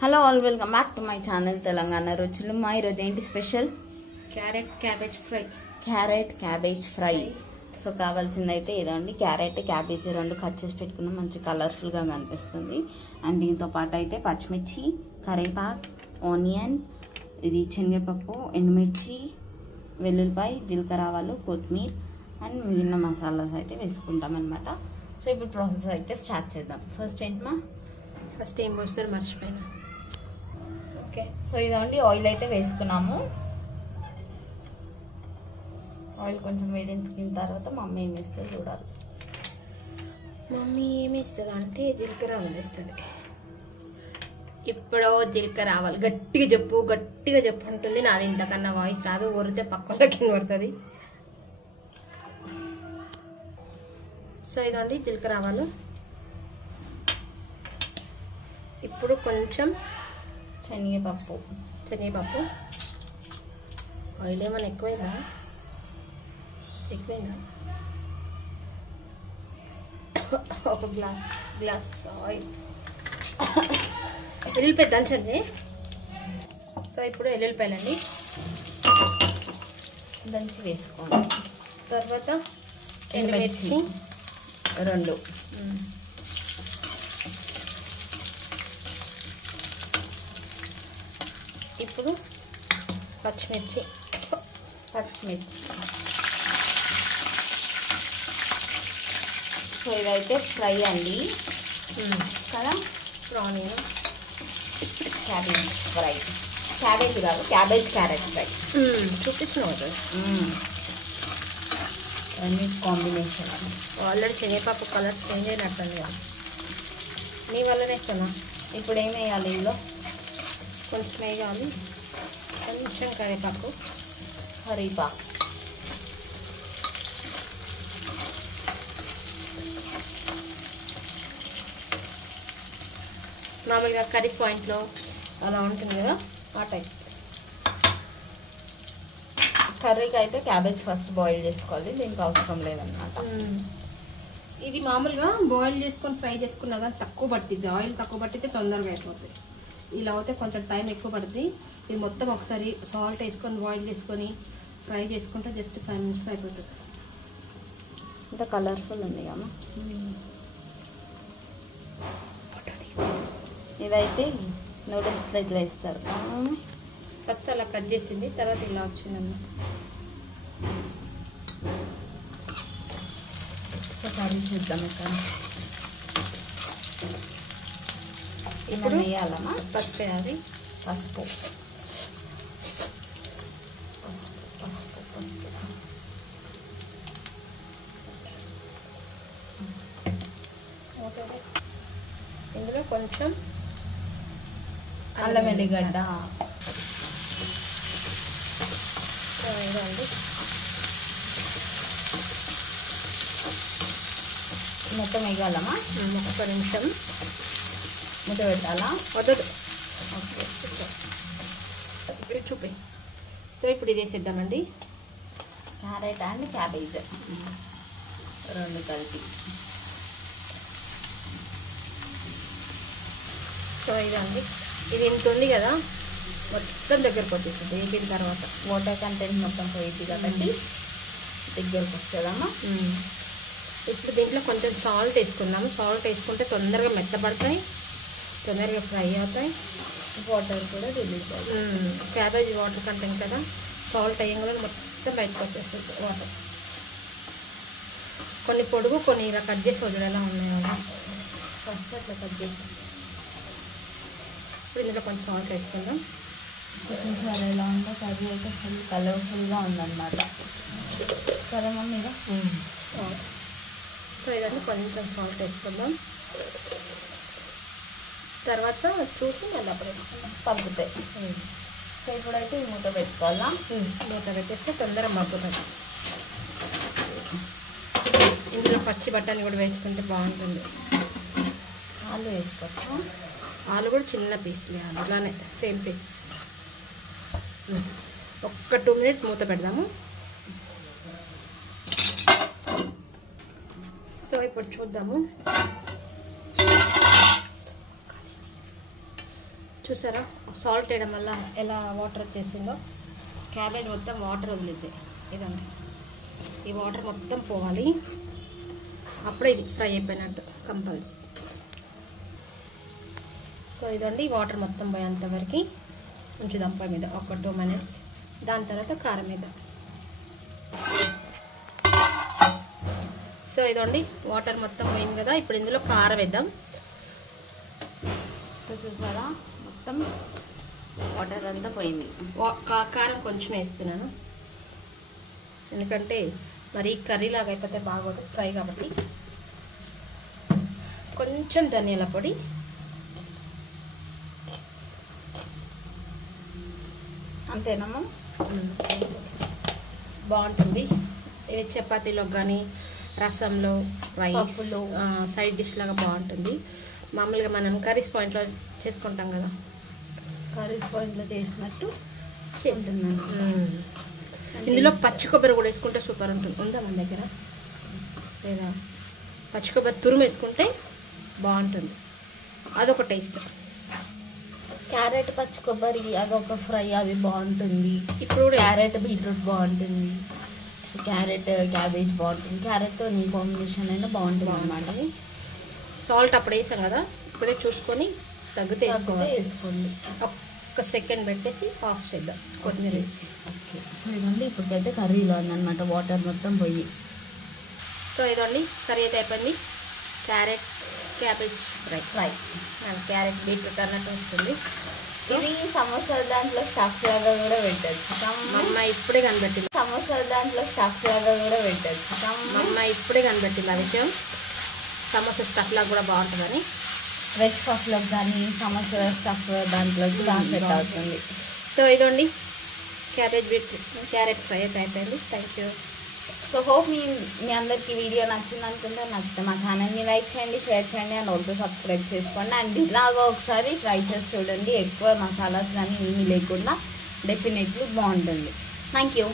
Hello all, welcome back to my channel Telangana Ruchulu. మా ఈరోజు ఏంటి special? Carrot cabbage fry. Carrot cabbage fry. So కావాల్సిందైతే ఇదండి, క్యారెట్ క్యాబేజ్ రెండు కట్ చేసి పెట్టుకున్నాం, మంచి కలర్ఫుల్గా కనిపిస్తుంది. అండ్ దీంతో పాటు అయితే పచ్చిమిర్చి, కరివేపాకు, ఆనియన్, ఇది శనగపప్పు, ఎండుమిర్చి, వెల్లుల్లిపాయ, జీలకర్ర, ఆవాలు, కొత్తిమీర అండ్ మిగిలిన మసాలాస్ అయితే వేసుకుంటాం అనమాట. సో ఇప్పుడు ప్రాసెస్ అయితే స్టార్ట్ చేద్దాం. ఫస్ట్ ఏంటమ్మా? ఫస్ట్ ఏం పోస్తారు మర్చిపోయినా. ఓకే, సో ఇదండి ఆయిల్ అయితే వేసుకున్నాము. ఆయిల్ కొంచెం వేడిన తర్వాత మమ్మీ ఏం వేస్తుంది చూడాలి. మమ్మీ ఏమేస్తుంది అంటే జీలకర్ర ఆవాలు వేస్తుంది. ఇప్పుడు జీలకర్ర ఆవాలు గట్టిగా చెప్పు అంటుంది. నాది ఇంతకన్నా వాయిస్ రాదు, ఊరితే పక్కలోకి పడుతుంది. సో ఇదండి జీలకర్ర ఆవాలు. ఇప్పుడు కొంచెం శనగపప్పు. ఆయిల్ ఏమైనా ఎక్కువైందా? ఒక గ్లాస్ ఆయిల్. ఎల్లుల్లిపాయ దంచండి. సో ఇప్పుడు ఎల్లుల్లిపాయలండి దంచి వేసుకోండి. తర్వాత ఎండుమిర్చి 2. ఇప్పుడు పచ్చిమిర్చి. సో ఇదైతే ఫ్రై అండి కదా. Onion, cabbage fry. క్యాబేజ్ కాదు, క్యారెట్ ఫ్రై చూపిస్తున్నావు కదా. అన్ని కాంబినేషన్. ఆల్రెడీ శనగపప్పు కలర్ చేంజ్ అయినట్టుంది కదా, నీ వల్లనే ఇస్తున్నా. ఇప్పుడు ఏం వేయాలి? ఇందులో కొంచెం వేయాలి, కొంచెం కరివేపాకు. మామూలుగా కర్రీస్ పాయింట్లో అలా ఉంటుంది కదా, ఆ టైప్. కర్రీకి అయితే క్యాబేజ్ ఫస్ట్ బాయిల్ చేసుకోవాలి, దీనికి అవసరం లేదన్నమాట. ఇది మామూలుగా బాయిల్ చేసుకొని ఫ్రై చేసుకున్నా కానీ తక్కువ పట్టిద్ది, ఆయిల్ తక్కువ పట్టితే తొందరగా అయిపోతుంది. ఇలా అయితే కొంచెం టైం ఎక్కువ పడుతుంది. ఇది మొత్తం ఒకసారి సాల్ట్ వేసుకొని బాయిల్ చేసుకొని ఫ్రై చేసుకుంటే జస్ట్ 5 minutes అయిపోతుంది. ఇంత కలర్ఫుల్ ఉంది కదా. ఇదైతే నూడిల్స్లో ఇట్లా వేస్తారు. ఫస్ట్ అలా కట్ చేసింది, తర్వాత ఇలా వచ్చిందన్న. సో కర్రీ చూద్దాం. ఇక్కడ ఇప్పుడు వేయాలమ్మా. పసుపు వేయాలి. పసుపు. ఇందులో కొంచెం అల్లం వెల్లిగడ్డ. ఇదండి మొత్తం వేయాలమ్మా. ఒక్క నిమిషం మూత పెట్టాలా? వద్దదు. ఓకే, ఇప్పుడు చూపి. సో ఇప్పుడు ఇది వేసేద్దామండి. క్యారెట్ అండ్ క్యాబేజ్ 2 కలిపి. సో ఇదండి, ఇది ఇంత ఉంది కదా, మొత్తం దగ్గరకు వచ్చేస్తుంది. వేగిన తర్వాత వాటర్ కంటెంట్ మొత్తం పోయింది కాబట్టి దగ్గరకు వస్తుందమ్మా. ఇప్పుడు దీంట్లో కొంచెం సాల్ట్ వేసుకుందాము. సాల్ట్ వేసుకుంటే తొందరగా మెత్తపడతాయి, తొందరగా ఫ్రై అవుతాయి. వాటర్ కూడా రిలీజ్ అవుతుంది. క్యాబేజ్ వాటర్ కంటెంట్ కదా, సాల్ట్ వేయంగానే మొత్తం బయటకు వచ్చేస్తుంది వాటర్. కొన్ని పొడుగు, కొన్ని ఇలా కట్ చేసి వదిలేలా ఎలా ఉన్నాయి. ఫస్ట్ అట్లా కట్ చేసి ఇప్పుడు ఇందులో కొంచెం సాల్ట్ వేసుకుందాం. చూసారు ఎలా ఉందో కర్రీ అయితే ఫుల్ కలర్ఫుల్గా ఉందన్నమాట కదా మమ్మీ. సో ఇదంతా కొంచెం సాల్ట్ వేసుకుందాం, తర్వాత చూసి మళ్ళీ అప్పుడు తగ్గుతాయి. సో ఇప్పుడైతే ఈ మూత పెట్టుకోవాలా. మూత పెట్టేస్తే తొందరగా మగ్గుతుంది. ఇందులో పచ్చి బఠానీ కూడా వేసుకుంటే బాగుంటుంది. ఆలు వేసుకోవచ్చు. ఆలు కూడా చిన్న పీస్ వేయాలి, అలానే సేమ్ పీస్. ఒక్క 2 minutes మూత పెడదాము. సో ఇప్పుడు చూద్దాము. చూసారా సాల్ట్ వేయడం వల్ల ఎలా వాటర్ వచ్చేసిందో. క్యాబేజ్ మొత్తం వాటర్ వదిలిద్ది. ఇదండి, ఈ వాటర్ మొత్తం పోవాలి, అప్పుడే ఇది ఫ్రై అయిపోయినట్టు కంపల్సరీ. సో ఇదండి, వాటర్ మొత్తం పోయేంత వరకు ఉంచుదాం పొయ్యి మీద ఒక 2 minutes. దాని తర్వాత కారం మీద. సో ఇదండి, వాటర్ మొత్తం పోయింది కదా, ఇప్పుడు ఇందులో కారం వేద్దాం. సో చూసారా మొత్తం వాటర్ అంతా పోయింది. కారం కొంచెం వేస్తున్నాను, ఎందుకంటే మరి కర్రీ లాగా అయిపోతే బాగోదు, ఫ్రై కాబట్టి. కొంచెం ధనియాల పొడి, అంతేనమ్మా. బాగుంటుంది ఇది చపాతీలో కానీ రసంలో, రైస్, సైడ్ డిష్ లాగా బాగుంటుంది. మామూలుగా మనం కర్రీస్ పాయింట్లో చేసుకుంటాం కదా, కర్రీస్ పాయింట్లో చేసినట్టు చేస్తున్నాను. ఇందులో పచ్చి కొబ్బరి కూడా వేసుకుంటే సూపర్ ఉంటుంది. ఉందా మన దగ్గర? లేదా పచ్చి కొబ్బరి తురుము వేసుకుంటే బాగుంటుంది, అదొక టేస్ట్. క్యారెట్ పచ్చి కొబ్బరి అదొక ఫ్రై, అది బాగుంటుంది. ఇప్పుడు క్యారెట్ బీట్రూట్ బాగుంటుంది, క్యారెట్ క్యాబేజ్ బాగుంటుంది. క్యారెట్తో నీ కాంబినేషన్ అయినా బాగుంటుంది అన్నమాట. సాల్ట్ అప్పుడు వేసాం కదా, ఇప్పుడే చూసుకొని తగ్గితే వేసుకోండి. ఒక్క సెకండ్ పెట్టేసి ఆఫ్ చేద్దాం కొత్తిమీర వేసి. ఓకే, సో ఇదండి ఇప్పటికైతే కర్రీలో ఉందన్నమాట వాటర్ మొత్తం పోయి. సో ఇదండి కర్రీ అయితే అయిపోయింది. Carrot cabbage fry carrot beetroot అన్నట్టు వస్తుంది. ఇది సమోసా దాంట్లో స్టఫ్ లాగా కూడా పెట్టచ్చు. మా అమ్మ ఇప్పుడే కనిపెట్టింది. సమోసా దాంట్లో స్టఫ్ లాగా కూడా పెట్టచ్చు. మా అమ్మ ఇప్పుడే కనిపెట్టింది ఆ విషయం. సమోసా స్టఫ్ లాగా కూడా బాగుంటుందని. వెజ్ పఫ్లో కానీ సమోసా స్టఫ్ దాంట్లోకి బాగా సెట్ అవుతుంది. సో ఇదండి క్యాబేజ్ బీట్రూట్ క్యారెట్ ఫ్రై అయితే అయిపోయింది. Thank you. సో హోప్ మీ అందరికీ వీడియో నచ్చింది అనుకుంటే, నచ్చితే మా ఛానల్ని లైక్ చేయండి, షేర్ చేయండి అండ్ ఆల్సో సబ్స్క్రైబ్ చేసుకోండి. అండ్ ఇలాగా ఒకసారి ట్రై చేసి చూడండి. ఎక్కువ మసాలాస్ కానీ ఏమీ లేకుండా డెఫినెట్లీ బాగుంటుంది. Thank you.